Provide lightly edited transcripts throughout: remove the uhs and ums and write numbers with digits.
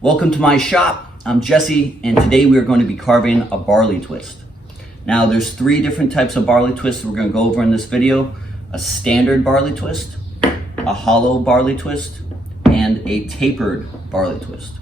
Welcome to my shop. I'm Jesse, and today we are going to be carving a barley twist. Now there's three different types of barley twists we're going to go over in this video. A standard barley twist, a hollow barley twist, and a tapered barley twist.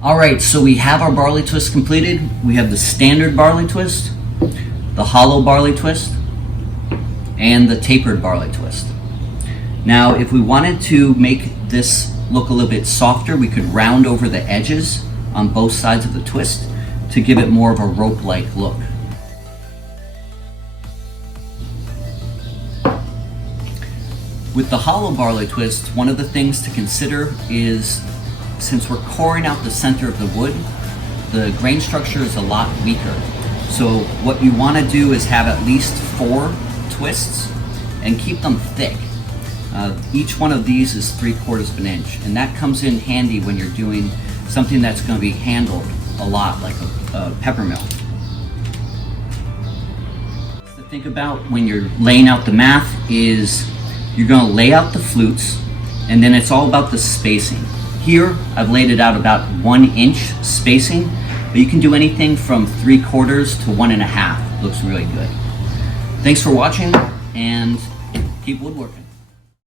All right, so we have our barley twist completed. We have the standard barley twist, the hollow barley twist, and the tapered barley twist. Now, if we wanted to make this look a little bit softer, we could round over the edges on both sides of the twist to give it more of a rope-like look. With the hollow barley twist, one of the things to consider is, since we're coring out the center of the wood, the grain structure is a lot weaker. So what you want to do is have at least 4 twists and keep them thick. Each one of these is 3/4 of an inch, and that comes in handy when you're doing something that's going to be handled a lot, like a pepper mill. To think about when you're laying out the math is you're going to lay out the flutes, and then it's all about the spacing. Here, I've laid it out about 1 inch spacing, but you can do anything from 3/4 to 1.5. Looks really good. Thanks for watching, and keep woodworking.